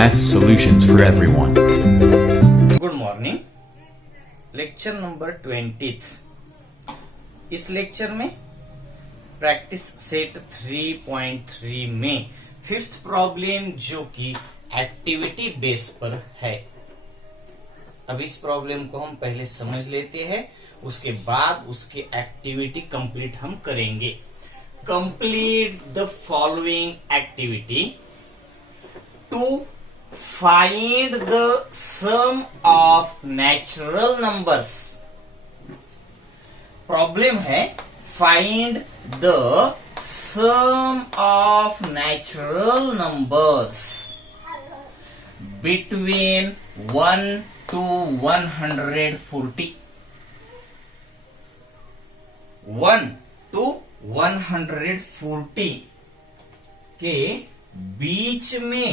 Math solutions for everyone. Good morning. Lecture number 20। इस lecture में practice set 3.3 में fifth problem जो कि एक्टिविटी बेस पर है। अब इस प्रॉब्लम को हम पहले समझ लेते हैं, उसके बाद उसकी एक्टिविटी कंप्लीट हम करेंगे। Complete the following activity to find the sum of natural numbers। Problem है find the sum of natural numbers between 1 to 140। 1 to 140 के बीच में,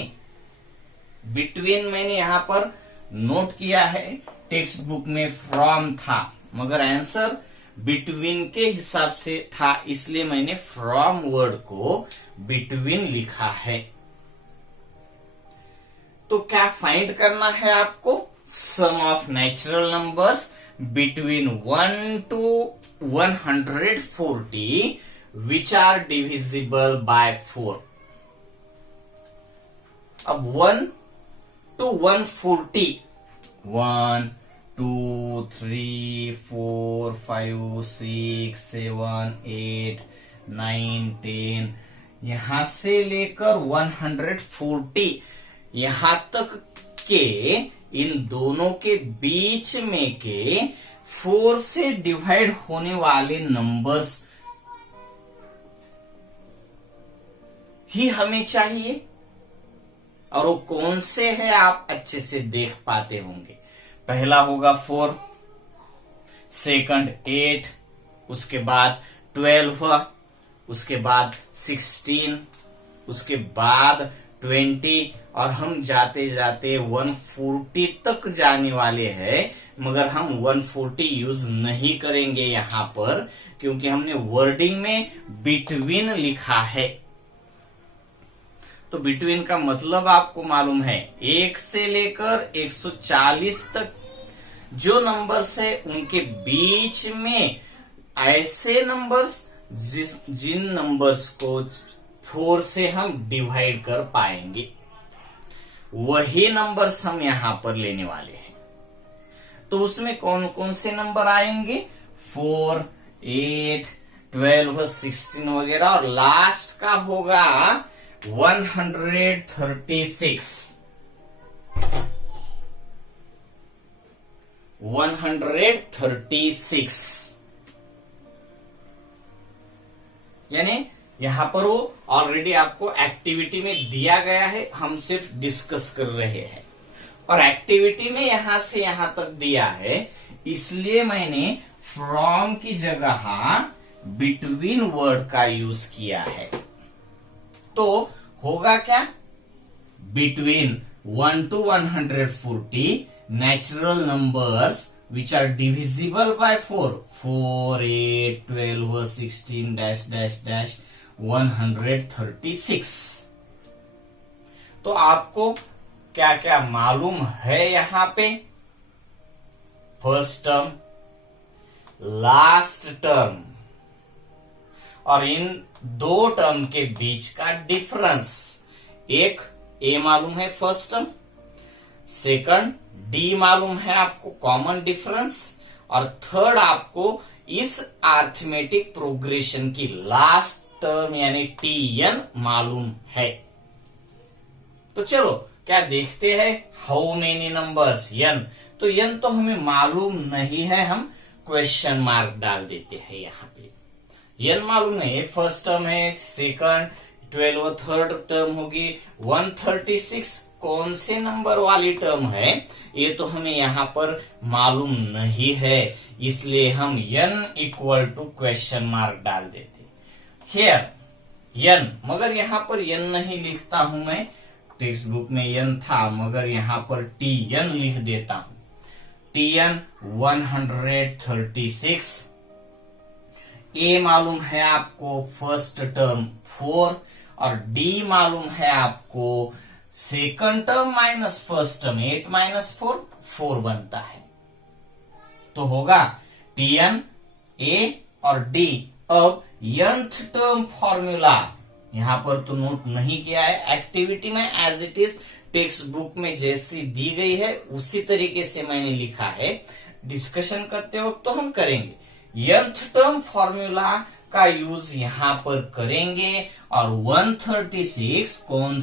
बिटवीन मैंने यहां पर नोट किया है, टेक्स्ट बुक में फ्रॉम था मगर आंसर बिटवीन के हिसाब से था, इसलिए मैंने फ्रॉम वर्ड को बिटवीन लिखा है। तो क्या फाइंड करना है आपको? Sum of natural numbers between 1 to 140 which are divisible by 4। अब 1 to 140, 1 2 3 4 5 6 7 8 9 10, यहां से लेकर 140 यहां तक के इन दोनों के बीच में के 4 से डिवाइड होने वाले नंबर्स ही हमें चाहिए। और वो कौन से है आप अच्छे से देख पाते होंगे। पहला होगा 4, सेकंड 8, उसके बाद 12, उसके बाद 16, उसके बाद 20, और हम जाते जाते 140 तक जाने वाले हैं, मगर हम 140 यूज नहीं करेंगे यहां पर, क्योंकि हमने वर्डिंग में बिटवीन लिखा है। तो बिटवीन का मतलब आपको मालूम है, 1 से लेकर 140 तक जो नंबर्स है उनके बीच में ऐसे नंबर्स जिन नंबर्स को 4 से हम डिवाइड कर पाएंगे, वही नंबर्स हम यहां पर लेने वाले हैं। तो उसमें कौन कौन से नंबर आएंगे? 4, 8, 12, 16 वगैरह, और लास्ट का होगा 136। 136 यानी यहां पर वो ऑलरेडी आपको एक्टिविटी में दिया गया है, हम सिर्फ डिस्कस कर रहे हैं। और एक्टिविटी में यहां से यहां तक दिया है, इसलिए मैंने फ्रॉम की जगह बिटवीन वर्ड का यूज किया है। तो होगा क्या? Between 1 to 140 natural numbers which are divisible by 4, 4, 8, 12, 16 dash dash dash 136। तो आपको क्या क्या मालूम है यहां पे? फर्स्ट टर्म, लास्ट टर्म, और इन दो टर्म के बीच का डिफरेंस। एक ए मालूम है फर्स्ट टर्म, सेकंड डी मालूम है आपको कॉमन डिफरेंस, और थर्ड आपको इस अरिथमेटिक प्रोग्रेशन की लास्ट टर्म यानी टीएन मालूम है। तो चलो क्या देखते हैं, हाउ मेनी नंबर्स एन। तो एन तो हमें मालूम नहीं है, हम क्वेश्चन मार्क डाल देते हैं यहां पे। एन मालूम नहीं, फर्स्ट टर्म है, सेकंड 12 थर्ड टर्म होगी, 136 कौन से नंबर वाली टर्म है ये तो हमें यहाँ पर मालूम नहीं है, इसलिए हम n equal to question mark डाल देते हियर एन। मगर यहाँ पर एन नहीं लिखता हूं मैं, टेक्स्ट बुक में एन था मगर यहाँ पर टी एन लिख देता हूं। T N 136। ए मालूम है आपको फर्स्ट टर्म 4, और डी मालूम है आपको second term minus first term 8 minus 4 4 बनता है। तो होगा Tn A और D। अब nth टर्म फॉर्मूला यहां पर तो नोट नहीं किया है, एक्टिविटी में as it is textbook में जैसी दी गई है उसी तरीके से मैंने लिखा है। डिस्कशन करते वक्त तो हम करेंगे। nth टर्म फॉर्मूला का यूज यहां पर करेंगे और 136 कौन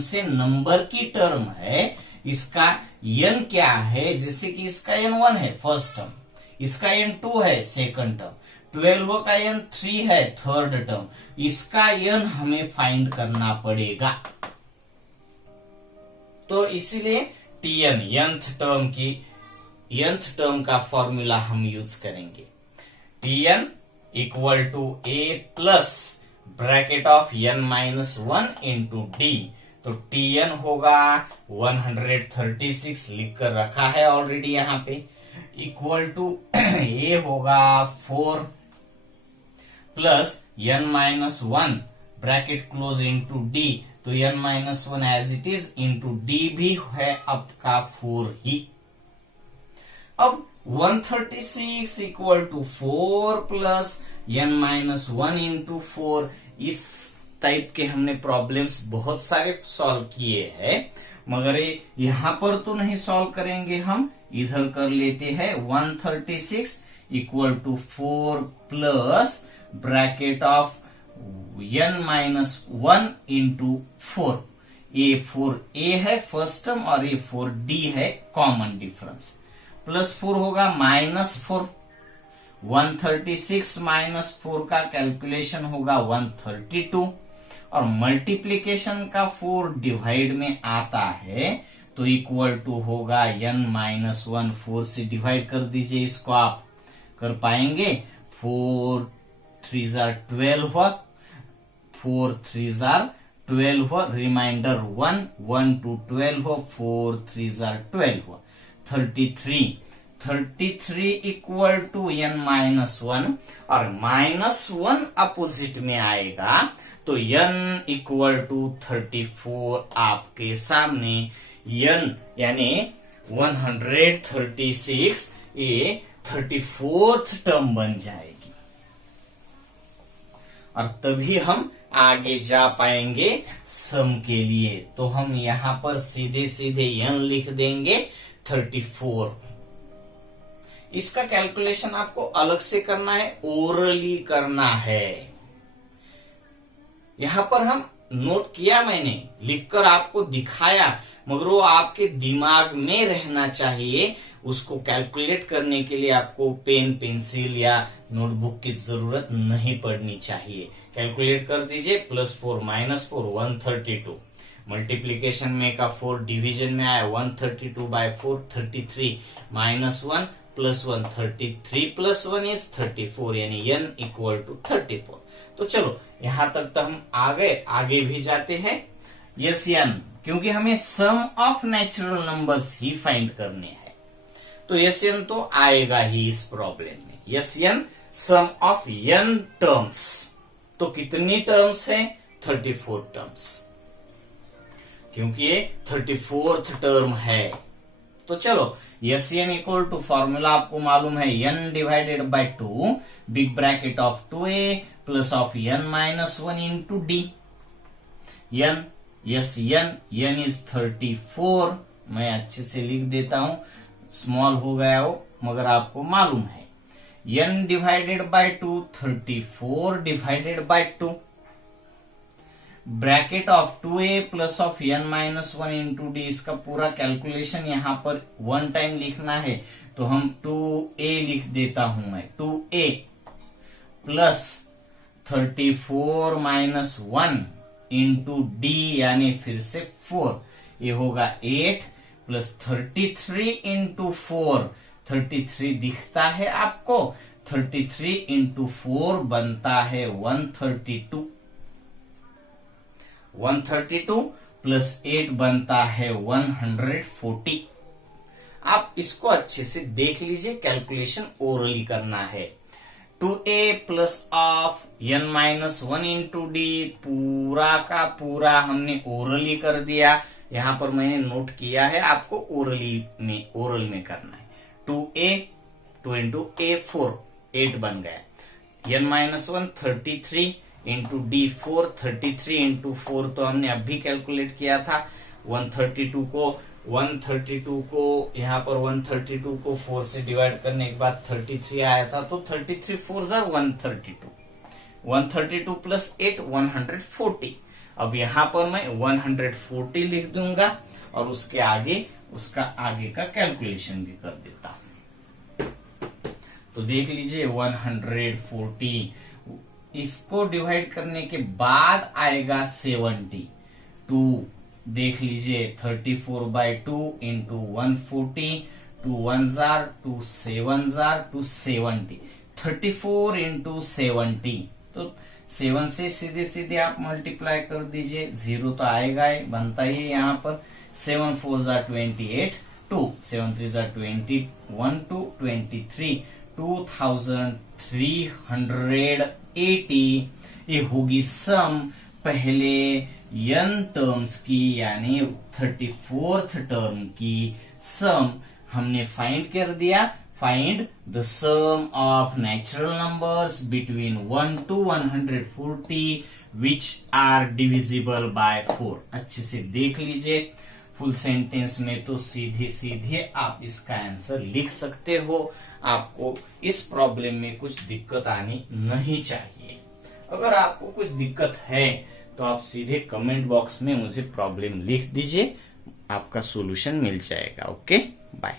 से नंबर की टर्म है, इसका n क्या है, जैसे कि इसका n1 है फर्स्ट टर्म, इसका n2 है सेकंड टर्म, 12 का n3 है थर्ड टर्म, इसका n हमें फाइंड करना पड़ेगा। तो इसीलिए Tn nth टर्म का फॉर्मूला हम यूज करेंगे। Tn equal to A plus bracket of n minus 1 into d. तो Tn होगा 136 लिख कर रखा है ऑलरेडी यहां पे, इक्वल टू A होगा 4 plus n minus 1 bracket close into d. तो n minus 1 as it is into d भी है आपका 4 ही। अब 136 equal to 4 plus n minus 1 into 4। इस टाइप के हमने प्रॉब्लम्स बहुत सारे सॉल्व किए हैं, मगर यहां पर तो नहीं सॉल्व करेंगे, हम इधर कर लेते हैं। 136 equal to 4 plus bracket of n minus 1 into 4। ये 4a है फर्स्ट टर्म और ये 4d है कॉमन डिफरेंस, प्लस 4 होगा माइनस 4। 136 माइनस 4 का कैलकुलेशन होगा 132 और मल्टीप्लीकेशन का 4 डिवाइड में आता है तो इक्वल टू होगा n माइनस 1। 4 से डिवाइड कर दीजिए, इसको आप कर पाएंगे। 4 3 12, 4 3 12, remainder 1 1 to 12, 4 3 12, 33 equal to n minus 1 और माइनस 1 अपोजिट में आएगा तो n इक्वल टू 34 आपके सामने। n यानी 136 ये 34th टर्म बन जाएगी और तभी हम आगे जा पाएंगे सम के लिए। तो हम यहां पर सीधे सीधे n लिख देंगे 34। इसका कैलकुलेशन आपको अलग से करना है, ओरली करना है। यहां पर हम नोट किया, मैंने लिखकर आपको दिखाया, मगर वो आपके दिमाग में रहना चाहिए। उसको कैलकुलेट करने के लिए आपको पेन पेंसिल या नोटबुक की जरूरत नहीं पड़नी चाहिए। कैलकुलेट कर दीजिए, +4 -4 132, मल्टीप्लीकेशन में का 4 डिवीजन में आया 132 by 4 33 -1 +1 33 +1 इज 34 यानी n इक्वल टू 34। तो चलो यहां तक तो हम आगे भी जाते हैं। यस n, क्योंकि हमें सम ऑफ नेचुरल नंबर्स ही फाइंड करने हैं तो यस n तो आएगा ही इस प्रॉब्लम में। S n sum of n terms, तो कितनी टर्म्स है 34 टर्म्स, क्योंकि ये 34th टर्म है। तो चलो S n equal to formula आपको मालूम है n divided by 2 big bracket of 2a plus of n minus 1 into d. n S n is 34। मैं अच्छे से लिख देता हूं, स्मॉल हो गया हो मगर आपको मालूम है। n divided by 2 34 divided by 2 bracket of 2a plus of n minus 1 into D. इसका पूरा कैलकुलेशन यहाँ पर 1 टाइम लिखना है तो हम 2a लिख देता हूं मैं। 2a plus 34 minus 1 into D यानी फिर से 4, ये होगा 8 प्लस 33 इंटू 4। 33 दिखता है आपको, 33 इंटू 4 बनता है 132। 132 प्लस 8 बनता है 140। आप इसको अच्छे से देख लीजिए, कैलकुलेशन ओरली करना है। 2a plus of n minus 1 into D, पूरा का पूरा हमने ओरली कर दिया। यहां पर मैंने नोट किया है, आपको ओरल में करना है। 2a 2 इंटू a 4, 8 बन गया। n minus 1 33 into D 4, 33 into 4 तो हमने अभी कैलकुलेट किया था। 132 को यहाँ पर 132 को 4 से डिवाइड करने के बाद 33 आया था, तो 33 4 जार 132, 132 प्लस 8 140। अब यहाँ पर मैं 140 लिख दूंगा और उसके आगे उसका आगे का कैलकुलेशन भी कर देता हूं। तो देख लीजिए 140, इसको डिवाइड करने के बाद आएगा 70। 2 देख लीजिए 34/2 इंटू 140, 2 1 जार 2 7 जार 270, 34 इंटू 70। तो 7 से सीधे सीधे आप मल्टीप्लाई कर दीजिए, 0 तो आएगा ही, बनता ही है यहाँ पर। 7 4 जार 28, 2 7 3 जार 21, 2 23, 2380। ये होगी सम पहले n टर्म्स की, यानी 34th टर्म की सम हमने फाइंड कर दिया। Find the sum of natural numbers between 1 to 140 which are divisible by 4। अच्छे से देख लीजिए, फुल सेंटेंस में तो सीधे सीधे आप इसका आंसर लिख सकते हो। आपको इस प्रॉब्लम में कुछ दिक्कत आनी नहीं चाहिए। अगर आपको कुछ दिक्कत है तो आप सीधे कमेंट बॉक्स में मुझे प्रॉब्लम लिख दीजिए, आपका सॉल्यूशन मिल जाएगा। Okay, bye.